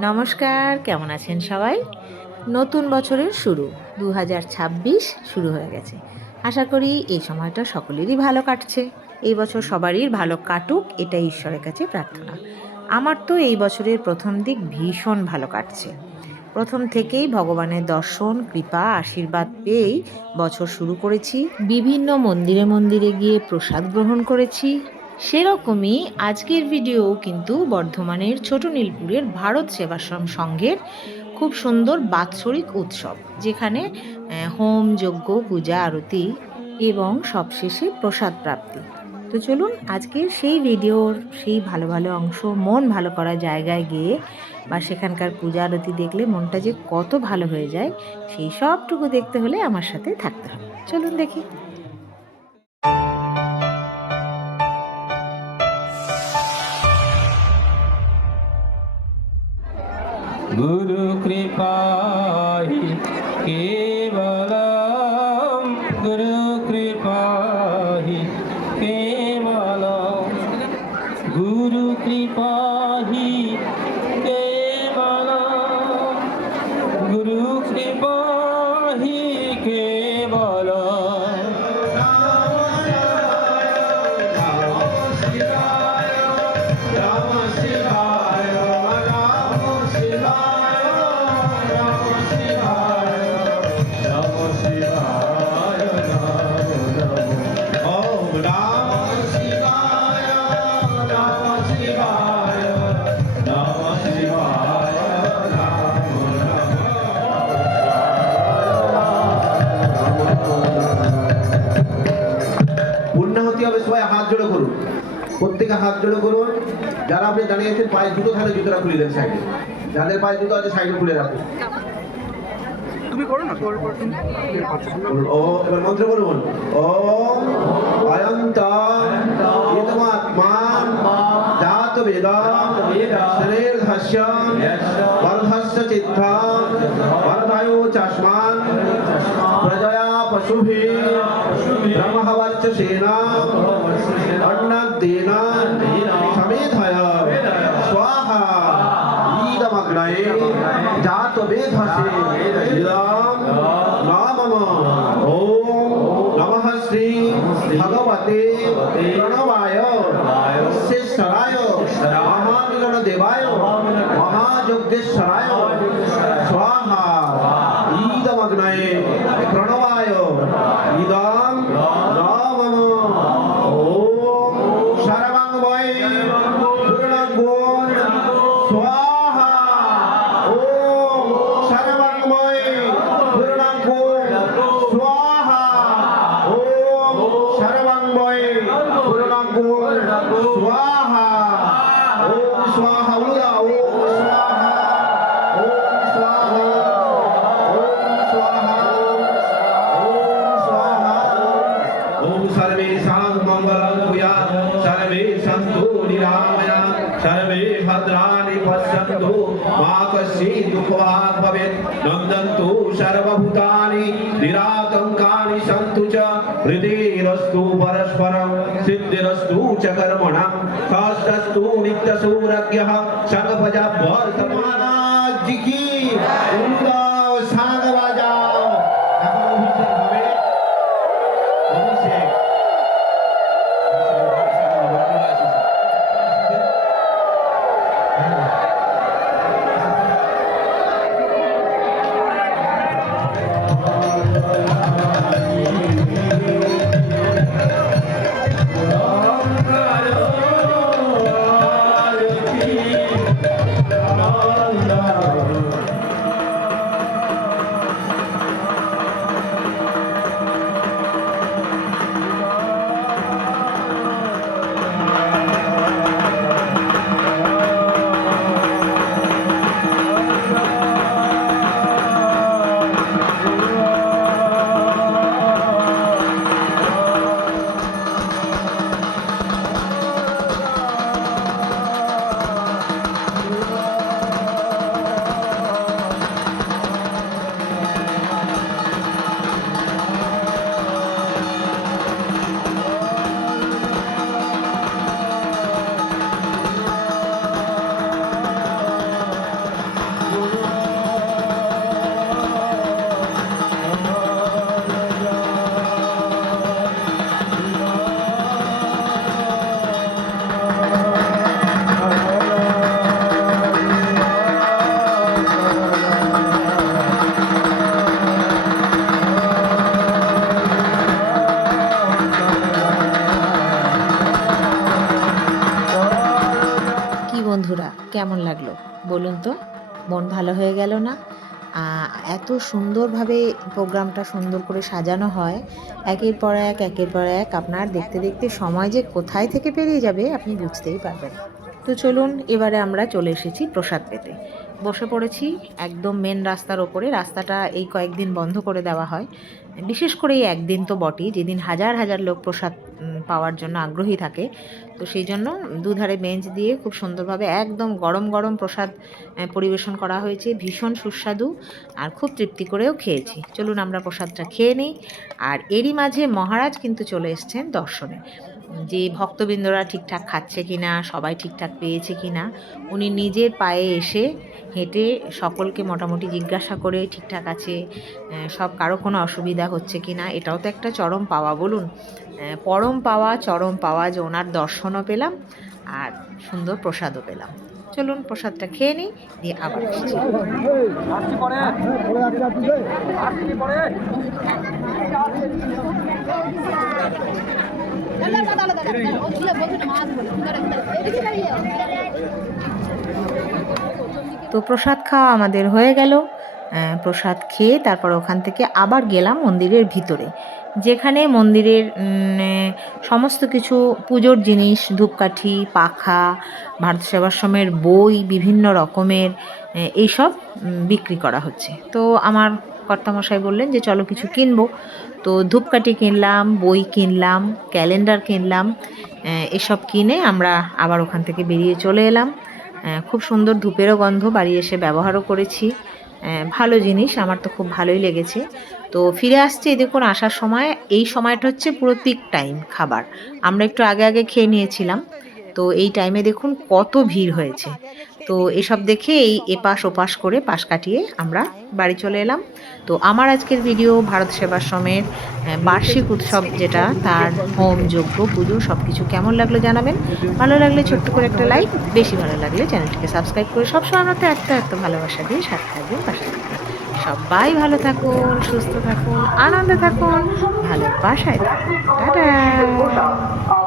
নমস্কার, কেমন আছেন সবাই? নতুন বছরের শুরু ২০২৬ শুরু হয়ে গেছে। আশা করি এই সময়টা সকলেরই ভালো কাটছে। এই বছর সবারই ভালো কাটুক, এটাই ঈশ্বরের কাছে প্রার্থনা। আমার তো এই বছরের প্রথম দিক ভীষণ ভালো কাটছে। প্রথম থেকেই ভগবানের দর্শন, কৃপা, আশীর্বাদ পেয়েই বছর শুরু করেছি। বিভিন্ন মন্দিরে মন্দিরে গিয়ে প্রসাদ গ্রহণ করেছি। সেরকমই আজকের ভিডিও কিন্তু বর্ধমানের ছোট নীলপুরের ভারত সেবাশ্রম সংঘের খুব সুন্দর বাৎসরিক উৎসব, যেখানে হোম, যজ্ঞ, পূজা, আরতি এবং সবশেষে প্রসাদ প্রাপ্তি। তো চলুন আজকে সেই ভিডিওর সেই ভালো ভালো অংশ, মন ভালো করা জায়গায় গিয়ে বা সেখানকার পূজা আরতি দেখলে মনটা যে কত ভালো হয়ে যায়, সেই সবটুকু দেখতে হলে আমার সাথে থাকতে হবে। চলুন দেখি। गुरु कृपा ही केवलम, गुरु कृपा ही केवलम, गुरु कृपा ही केवलम, गुरु कृपा ही केवलम। পূর্ণাহুতি হবে, সবাই হাত জোড়ো করুন, প্রত্যেকে হাত জোড়ো করুন। যারা আপনি দাঁড়িয়েছেন পায়ে জুতো থাকলে জুতোটা খুলে দেন সাইডে, যাদের পায়ে জুতো আছে সাইডে খুলে রাখুন। তুমি করো না ও এবার মন্ত্র বলুন। ওম অয়ন্তম ইদমাত্মান জাত বেদম শ্রের্ধস্যম বর্ধস্য চিত্তম বর্ধায়ু চাস্মান প্রজয়া পশুভি ব্রহ্মহবচ্চ সেনা অন্নদ্দেনা সমেধয় স্বাহা ইদমগ্নয়ে জাত বেধসে ইদম নমঃ। ওম নমঃ শ্রী ভগবতে প্রণবায় বিশ্বেশ্বরায় মহামিলন দেবায় মহাযজ্ঞেশ্বরায় স্বাহা ইদমগ্নয়ে প্রণবায় ইদম নমঃ। ওম সর্বাঙ্গময় পূর্ণগুণ স্বাহা। ওম সর্বাঙ্গময় পূর্ণগুণ স্বাহা। ওম সর্বাঙ্গময় পূর্ণগুণ স্বাহা। ওম স্বাহা বলুন। ওম স্বাহা, ওম স্বাহা, ওম স্বাহা, ওম স্বাহা। ওম সর্বেষাং মঙ্গলং ভূয়াৎ, সর্বে সন্তু নিরাময়াঃ, সর্বে ভদ্রাণি পশ্যন্তু, মা কশ্চিৎ দুঃখভাগ্ ভবেৎ। নন্দন্তু সর্বভূতানি, নিরাতঙ্কানি সন্তু চ, হৃদিরস্তু পরস্পরং, সিদ্ধিরস্তু চ কর্মণাং, কাষ্টস্তু নিত্যসৌরজ্ঞঃ, সর্বভজা বর্তমানাজ কি উদাও সাঙ্গ বাজাও। এখন অভিষেক হবে, অভিষেক। কি বন্ধুরা, কেমন লাগলো বলুন তো? মন ভালো হয়ে গেল না? এত সুন্দরভাবে প্রোগ্রামটা সুন্দর করে সাজানো হয়, একের পর এক আপনার দেখতে দেখতে সময় যে কোথায় থেকে পেরিয়ে যাবে আপনি বুঝতেই পারবেন। তো চলুন, এবারে আমরা চলে এসেছি প্রসাদ পেতে। বসে পড়েছি একদম মেন রাস্তার ওপরে। রাস্তাটা এই কয়েকদিন বন্ধ করে দেওয়া হয়, বিশেষ করে এই একদিন তো বটেই, যেদিন হাজার হাজার লোক প্রসাদ পাওয়ার জন্য আগ্রহী থাকে। তো সেই জন্য দুধারে বেঞ্চ দিয়ে খুব সুন্দরভাবে একদম গরম গরম প্রসাদ পরিবেশন করা হয়েছে। ভীষণ সুস্বাদু আর খুব তৃপ্তি করেও খেয়েছি। চলুন আমরা প্রসাদটা খেয়ে নিই। আর এরই মাঝে মহারাজ কিন্তু চলে এসছেন দর্শনে, যে ভক্তবৃন্দরা ঠিকঠাক খাচ্ছে কিনা, সবাই ঠিকঠাক পেয়েছে কিনা। উনি নিজের পায়ে এসে হেঁটে সকলকে মোটামুটি জিজ্ঞাসা করে ঠিকঠাক আছে সব, কারো কোনো অসুবিধা হচ্ছে কিনা। এটাও তো একটা চরম পাওয়া বলুন, পরম পাওয়া, চরম পাওয়া যে ওনার দর্শনও পেলাম আর সুন্দর প্রসাদও পেলাম। চলুন প্রসাদটা খেয়ে নিই, দিয়ে আবার আসছি। তো প্রসাদ খাওয়া আমাদের হয়ে গেল। প্রসাদ খেয়ে তারপর ওখান থেকে আবার গেলাম মন্দিরের ভিতরে, যেখানে মন্দিরের সমস্ত কিছু পুজোর জিনিস, ধূপকাঠি, পাখা, ভারত সেবাশ্রমের বই, বিভিন্ন রকমের এইসব বিক্রি করা হচ্ছে। তো আমার কর্তামশাই বললেন যে চলো কিছু কিনবো। তো ধূপকাঠি কিনলাম, বই কিনলাম, ক্যালেন্ডার কিনলাম। এসব কিনে আমরা আবার ওখান থেকে বেরিয়ে চলে এলাম। খুব সুন্দর ধূপেরও গন্ধ, বাড়ি এসে ব্যবহারও করেছি। ভালো জিনিস, আমার তো খুব ভালোই লেগেছে। তো ফিরে আসছে, এই দেখুন আসার সময়, এই সময়টা হচ্ছে পুরো পিক টাইম খাবার। আমরা একটু আগে আগে খেয়ে নিয়েছিলাম, তো এই টাইমে দেখুন কত ভিড় হয়েছে। তো এসব দেখে এই এপাশ ওপাশ করে পাশ কাটিয়ে আমরা বাড়ি চলে এলাম। তো আমার আজকের ভিডিও ভারত সেবাশ্রমের বার্ষিক উৎসব যেটা, তার হোম, যজ্ঞ, পুজো সব কিছু কেমন লাগলো জানাবেন। ভালো লাগলে ছোট্ট করে একটা লাইক, বেশি ভালো লাগলে চ্যানেলটিকে সাবস্ক্রাইব করে সবসময় আমাকে একটা ভালোবাসা দিয়ে সাথে থাকবেন, পাশে থাকবেন। সবাই ভালো থাকুন, সুস্থ থাকুন, আনন্দে থাকুন, ভালোবাসায় থাকুন। টাটা।